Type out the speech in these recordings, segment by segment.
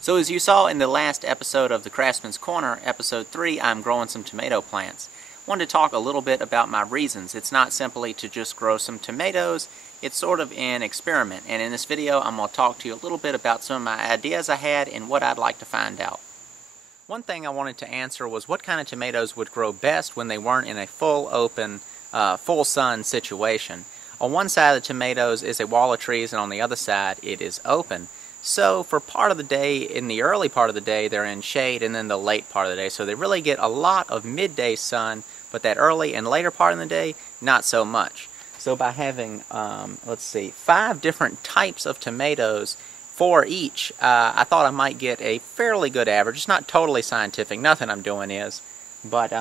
So as you saw in the last episode of the Craftsman's Corner, episode 3, I'm growing some tomato plants. I wanted to talk a little bit about my reasons. It's not simply to just grow some tomatoes, it's sort of an experiment. And in this video, I'm going to talk to you a little bit about some of my ideas I had and what I'd like to find out. One thing I wanted to answer was what kind of tomatoes would grow best when they weren't in a full open, full sun situation. On one side of the tomatoes is a wall of trees and on the other side it is open. So for part of the day, in the early part of the day, they're in shade, and then the late part of the day. So they really get a lot of midday sun, but that early and later part of the day, not so much. So by having, 5 different types of tomatoes for each, I thought I might get a fairly good average. It's not totally scientific, nothing I'm doing is, but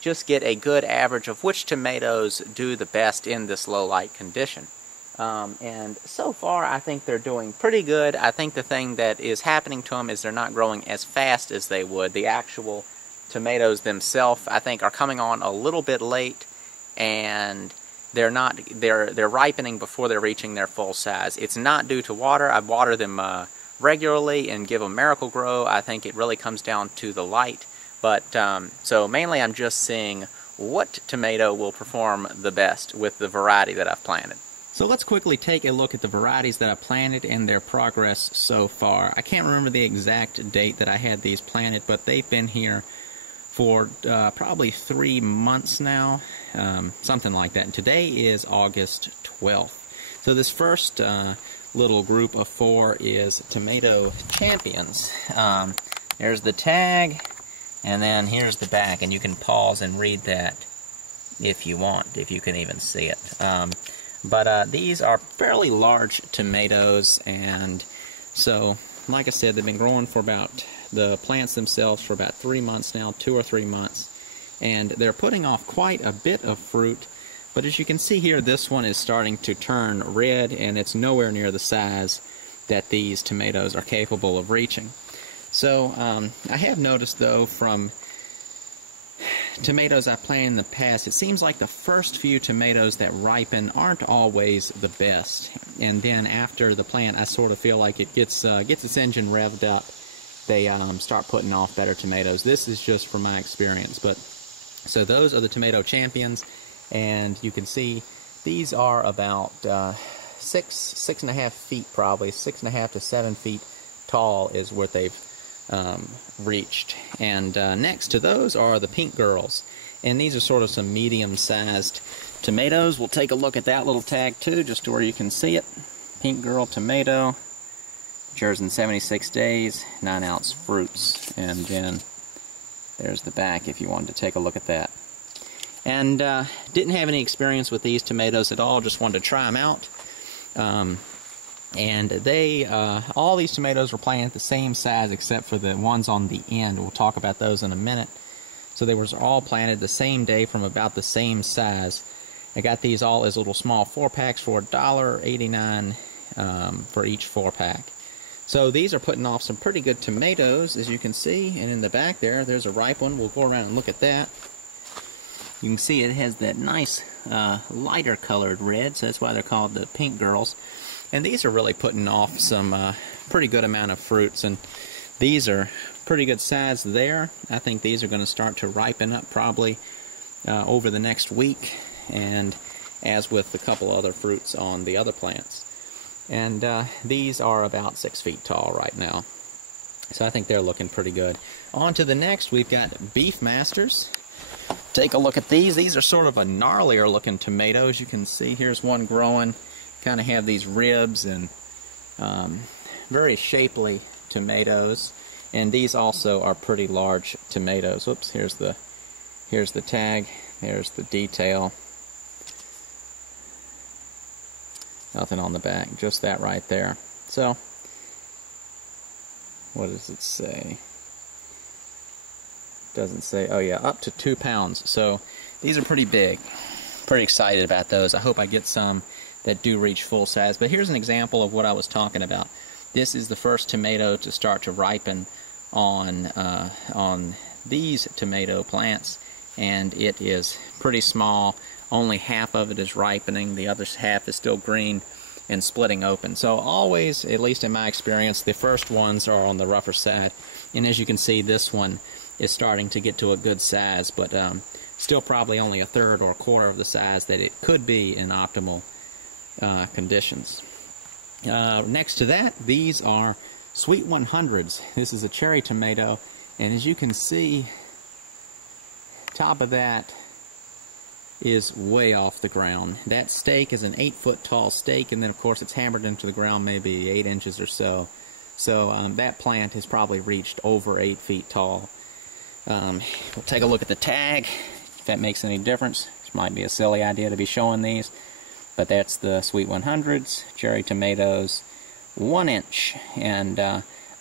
just get a good average of which tomatoes do the best in this low light condition. And so far I think they're doing pretty good. I think the thing that is happening to them is they're not growing as fast as they would. The actual tomatoes themselves, I think, are coming on a little bit late, and they're ripening before they're reaching their full size. It's not due to water. I water them regularly and give them Miracle Grow. I think it really comes down to the light. But so mainly I'm just seeing what tomato will perform the best with the variety that I've planted. So let's quickly take a look at the varieties that I planted and their progress so far. I can't remember the exact date that I had these planted, but they've been here for probably 3 months now, something like that. And today is August 12th. So this first little group of 4 is Tomato Champions. There's the tag, and then here's the back, and you can pause and read that if you want, if you can even see it. But these are fairly large tomatoes, and so, like I said, they've been growing for the plants themselves for about 3 months now, 2 or 3 months, and they're putting off quite a bit of fruit. But as you can see here, this one is starting to turn red, and it's nowhere near the size that these tomatoes are capable of reaching. So I have noticed, though, from tomatoes I planted in the past, it seems like the first few tomatoes that ripen aren't always the best, and then after the plant I sort of feel like it gets its engine revved up, they start putting off better tomatoes. This is just from my experience. But so those are the Tomato Champions, and you can see these are about 6.5 feet, probably 6.5 to 7 feet tall is what they've reached. And next to those are the Pink Girls, and these are sort of some medium-sized tomatoes. We'll take a look at that little tag too, just to where you can see it. Pink Girl tomato, matures in 76 days, 9-ounce fruits. And then there's the back if you wanted to take a look at that. And didn't have any experience with these tomatoes at all, just wanted to try them out. And they, all these tomatoes were planted the same size except for the ones on the end. We'll talk about those in a minute. So they were all planted the same day from about the same size. I got these all as little small 4-packs for $1.89 for each 4-pack. So these are putting off some pretty good tomatoes, as you can see. And in the back there's a ripe one. We'll go around and look at that. You can see it has that nice lighter colored red, so that's why they're called the Pink Girls. And these are really putting off some pretty good amount of fruits, and these are pretty good size there. I think these are going to start to ripen up probably over the next week, and as with a couple other fruits on the other plants. And these are about 6 feet tall right now, so I think they're looking pretty good. On to the next, we've got Beefmasters. Take a look at these. These are sort of a gnarlier looking tomato. As you can see, here's one growing. Kind of have these ribs and very shapely tomatoes, and these also are pretty large tomatoes. Whoops, here's the tag, here's the detail. Nothing on the back, just that right there. So what does it say? Doesn't say. Oh yeah, up to 2 pounds. So these are pretty big. Pretty excited about those. I hope I get some that do reach full size. But here's an example of what I was talking about. This is the first tomato to start to ripen on these tomato plants, and it is pretty small. only half of it is ripening, the other half is still green and splitting open. So always, at least in my experience, the first ones are on the rougher side. And as you can see, this one is starting to get to a good size, but still probably only a third or a quarter of the size that it could be in optimal conditions. Next to that, these are Sweet 100s. This is a cherry tomato, and as you can see, top of that is way off the ground. That stake is an 8-foot tall stake, and then of course it's hammered into the ground maybe 8 inches or so. So that plant has probably reached over 8 feet tall. We'll take a look at the tag, if that makes any difference. This might be a silly idea to be showing these, but that's the Sweet 100s, cherry tomatoes, 1 inch. And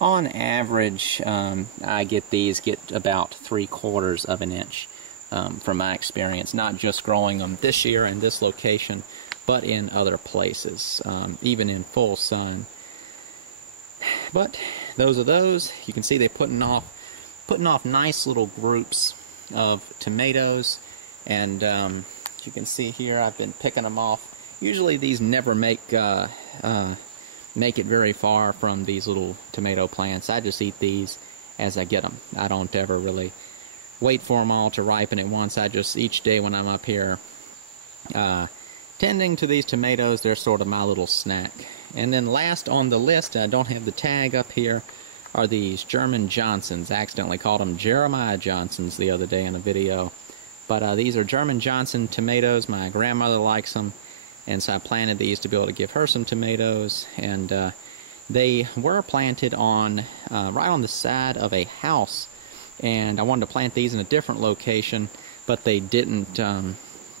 on average, I get about 3/4 of an inch from my experience, not just growing them this year in this location, but in other places, even in full sun. But those are those. You can see they're putting off nice little groups of tomatoes, and you can see here I've been picking them off. Usually these never make it very far from these little tomato plants. I just eat these as I get them. I don't ever really wait for them all to ripen at once. I just, each day when I'm up here tending to these tomatoes, they're sort of my little snack. And then last on the list, I don't have the tag up here, are these German Johnsons. I accidentally called them Jeremiah Johnsons the other day in a video. But these are German Johnson tomatoes. My grandmother likes them, and so I planted these to be able to give her some tomatoes. And they were planted on right on the side of a house, and I wanted to plant these in a different location, but they didn't.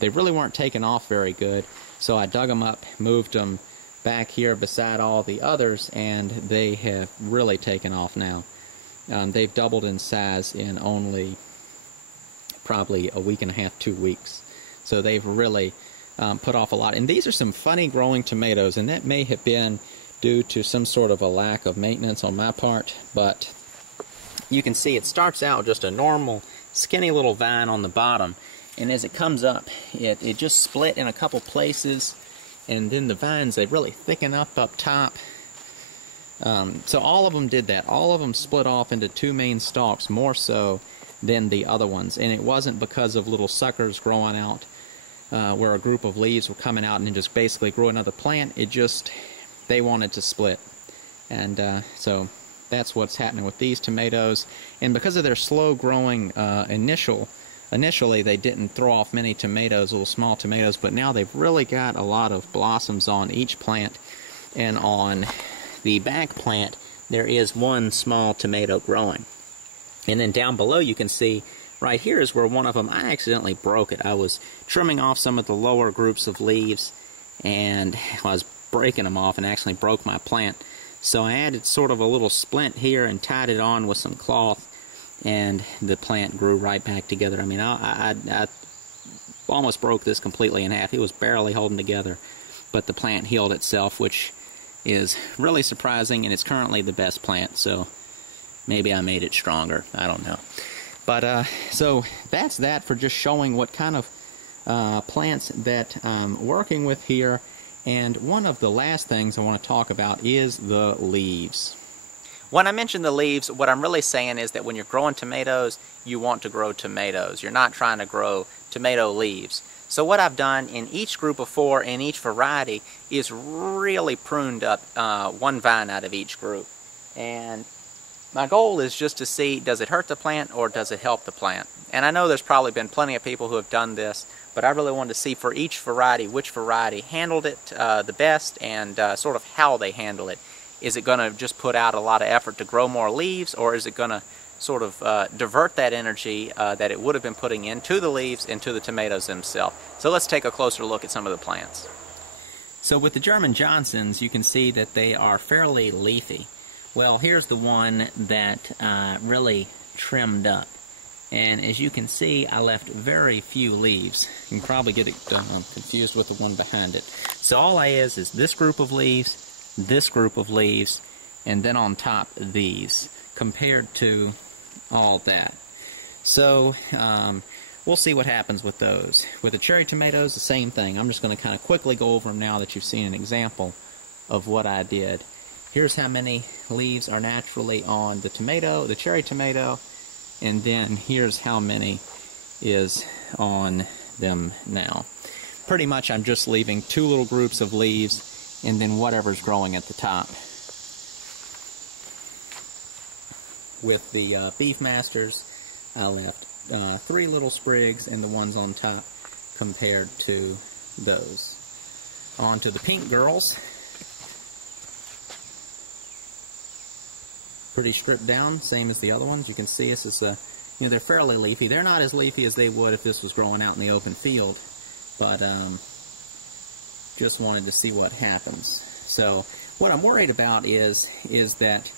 They really weren't taking off very good, so I dug them up, moved them back here beside all the others, and they have really taken off now. They've doubled in size in only probably a week and a half, 2 weeks. So they've really put off a lot. And these are some funny growing tomatoes, and that may have been due to some sort of a lack of maintenance on my part, but you can see it starts out just a normal skinny little vine on the bottom, and as it comes up, it just split in a couple places, and then the vines, they really thicken up top. So all of them did that. All of them split off into 2 main stalks, more so than the other ones. And it wasn't because of little suckers growing out where a group of leaves were coming out and then just basically grew another plant. It just, they wanted to split. And so that's what's happening with these tomatoes. And because of their slow growing initially they didn't throw off many tomatoes, little small tomatoes, but now they've really got a lot of blossoms on each plant. And on the back plant, there is 1 small tomato growing. And then down below you can see, right here is where one of them, I accidentally broke it. I was trimming off some of the lower groups of leaves, and I was breaking them off and actually broke my plant. So I added sort of a little splint here and tied it on with some cloth, and the plant grew right back together. I mean, I almost broke this completely in half. It was barely holding together, but the plant healed itself, which is really surprising, and it's currently the best plant, so maybe I made it stronger. I don't know. But, so that's that for just showing what kind of plants that I'm working with here. And one of the last things I want to talk about is the leaves. When I mention the leaves, what I'm really saying is that when you're growing tomatoes, you want to grow tomatoes. You're not trying to grow tomato leaves. So what I've done in each group of 4 in each variety is really pruned up 1 vine out of each group. And my goal is just to see, does it hurt the plant or does it help the plant? And I know there's probably been plenty of people who have done this, but I really wanted to see for each variety, which variety handled it the best, and sort of how they handle it. Is it going to just put out a lot of effort to grow more leaves, or is it going to sort of divert that energy that it would have been putting into the leaves into the tomatoes themselves? So let's take a closer look at some of the plants. So with the German Johnsons, you can see that they are fairly leafy. Well, here's the one that really trimmed up. And as you can see, I left very few leaves. You can probably get it confused with the one behind it. So all I is this group of leaves, this group of leaves, and then on top these, compared to all that. So we'll see what happens with those. With the cherry tomatoes, the same thing. I'm just going to kind of quickly go over them now that you've seen an example of what I did. Here's how many leaves are naturally on the tomato, the cherry tomato, and then here's how many is on them now. Pretty much I'm just leaving 2 little groups of leaves and then whatever's growing at the top. With the Beefmasters, I left 3 little sprigs and the ones on top compared to those. On to the pink girls. Pretty stripped down, same as the other ones. You can see this is they're fairly leafy. They're not as leafy as they would if this was growing out in the open field, but just wanted to see what happens. So what I'm worried about is that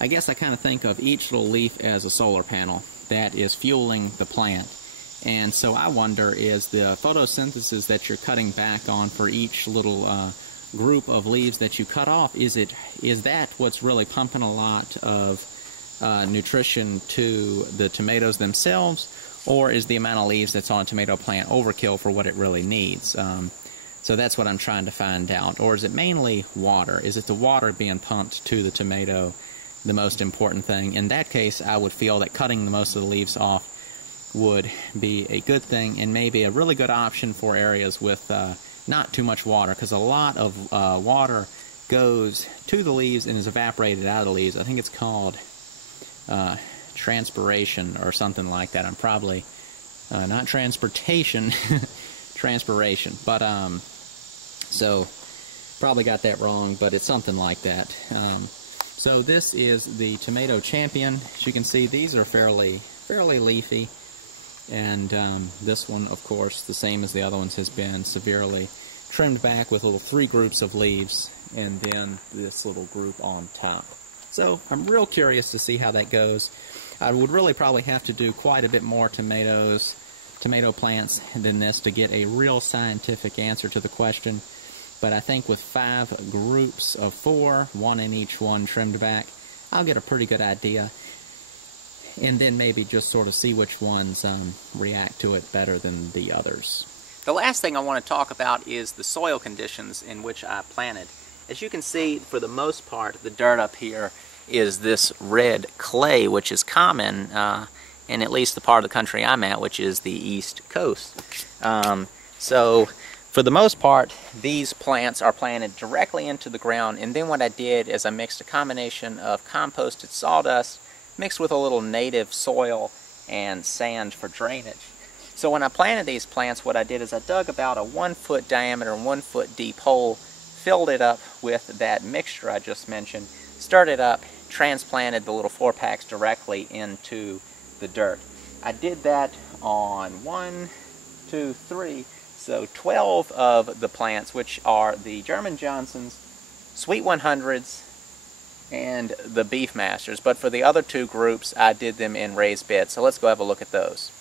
I guess I kind of think of each little leaf as a solar panel that is fueling the plant. And so I wonder, is the photosynthesis that you're cutting back on for each little group of leaves that you cut off, is that what's really pumping a lot of nutrition to the tomatoes themselves, or is the amount of leaves that's on a tomato plant overkill for what it really needs? So that's what I'm trying to find out. Or is it mainly water? Is it the water being pumped to the tomato the most important thing? In that case, I would feel that cutting the most of the leaves off would be a good thing, and maybe a really good option for areas with not too much water, because a lot of water goes to the leaves and is evaporated out of the leaves. I think it's called transpiration or something like that. I'm probably not transportation, transpiration. But so probably got that wrong, but it's something like that. So this is the Tomato Champion. As you can see, these are fairly leafy. And this one, of course, the same as the other ones, has been severely trimmed back with little 3 groups of leaves, and then this little group on top. So I'm real curious to see how that goes. I would really probably have to do quite a bit more tomato plants than this to get a real scientific answer to the question. But I think with 5 groups of 4, 1 in each one trimmed back, I'll get a pretty good idea. And then maybe just sort of see which ones react to it better than the others. The last thing I want to talk about is the soil conditions in which I planted. As you can see, for the most part, the dirt up here is this red clay, which is common in at least the part of the country I'm at, which is the East Coast. So for the most part, these plants are planted directly into the ground, and then what I did is I mixed a combination of composted sawdust mixed with a little native soil and sand for drainage. So when I planted these plants, what I did is I dug about a 1-foot diameter and 1-foot deep hole, filled it up with that mixture I just mentioned, stirred it up, transplanted the little 4-packs directly into the dirt. I did that on 12 of the plants, which are the German Johnsons, Sweet 100s, and the Beefmasters. But for the other 2 groups, I did them in raised beds. So let's go have a look at those.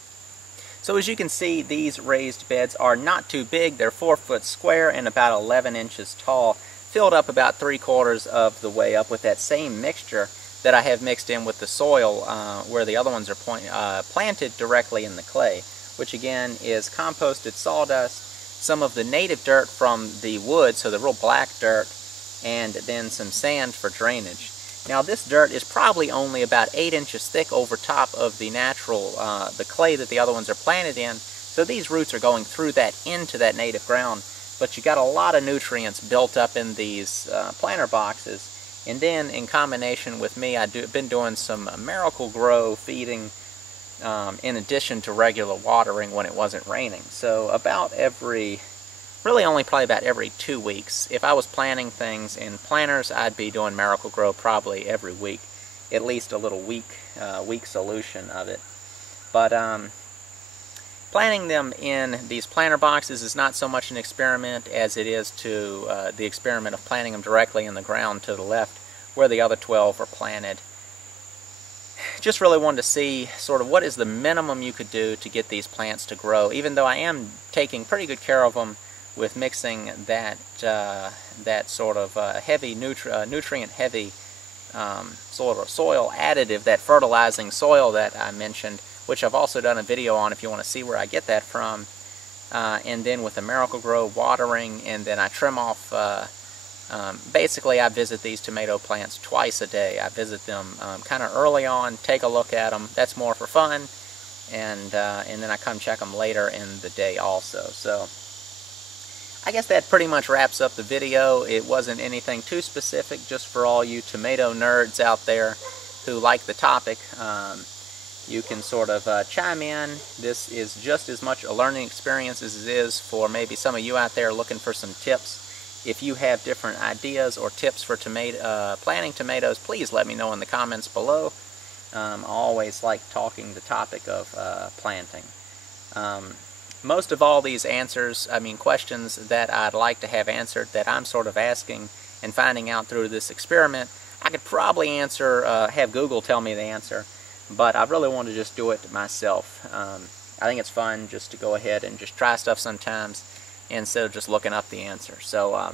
So as you can see, these raised beds are not too big. They're 4 foot square and about 11 inches tall, filled up about 3/4 of the way up with that same mixture that I have mixed in with the soil where the other ones are planted directly in the clay, which again is composted sawdust, some of the native dirt from the wood, so the real black dirt, and then some sand for drainage. Now this dirt is probably only about 8 inches thick over top of the natural, the clay that the other ones are planted in, so these roots are going through that into that native ground, but you got a lot of nutrients built up in these planter boxes. And then in combination with me, I've been doing some Miracle-Gro feeding in addition to regular watering when it wasn't raining. So about probably about every 2 weeks. If I was planting things in planters, I'd be doing Miracle-Gro probably every week, at least a little weak solution of it. But planting them in these planter boxes is not so much an experiment as it is to the experiment of planting them directly in the ground to the left where the other 12 are planted. Just really wanted to see sort of what is the minimum you could do to get these plants to grow, even though I am taking pretty good care of them with mixing that sort of heavy nutrient-heavy sort of soil additive, that fertilizing soil that I mentioned, which I've also done a video on if you want to see where I get that from. And then with the Miracle-Gro watering, and then I trim off, basically I visit these tomato plants twice a day. I visit them kind of early on, take a look at them. That's more for fun. And then I come check them later in the day also. So I guess that pretty much wraps up the video. It wasn't anything too specific, just for all you tomato nerds out there who like the topic. You can sort of chime in. This is just as much a learning experience as it is for maybe some of you out there looking for some tips. If you have different ideas or tips for planting tomatoes, please let me know in the comments below. I always like talking the topic of planting. Most of all these questions that I'd like to have answered, that I'm sort of asking and finding out through this experiment, I could probably have Google tell me the answer, but I really want to just do it myself. I think it's fun just to go ahead and just try stuff sometimes instead of just looking up the answer. So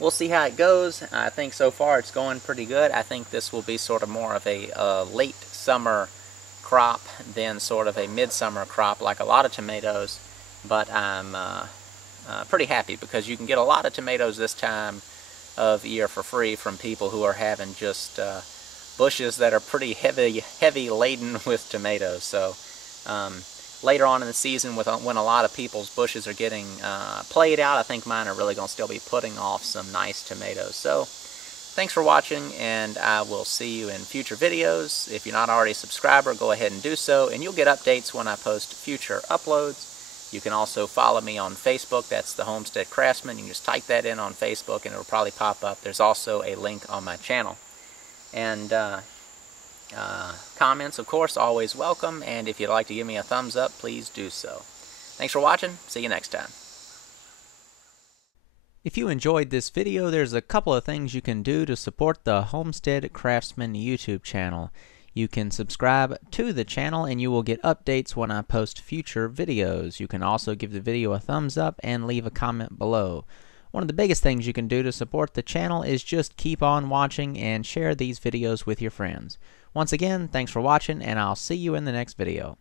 we'll see how it goes. I think so far it's going pretty good. I think this will be sort of more of a late summer crop than sort of a midsummer crop like a lot of tomatoes, but I'm pretty happy because you can get a lot of tomatoes this time of year for free from people who are having just bushes that are pretty heavy laden with tomatoes. So later on in the season, when a lot of people's bushes are getting played out, I think mine are really going to still be putting off some nice tomatoes. So thanks for watching, and I will see you in future videos. If you're not already a subscriber, go ahead and do so, and you'll get updates when I post future uploads. You can also follow me on Facebook. That's the Homestead Craftsman. You can just type that in on Facebook, and it'll probably pop up. There's also a link on my channel. And comments, of course, always welcome, and if you'd like to give me a thumbs up, please do so. Thanks for watching. See you next time. If you enjoyed this video, there's a couple of things you can do to support the Homestead Craftsman YouTube channel. You can subscribe to the channel and you will get updates when I post future videos. You can also give the video a thumbs up and leave a comment below. One of the biggest things you can do to support the channel is just keep on watching and share these videos with your friends. Once again, thanks for watching, and I'll see you in the next video.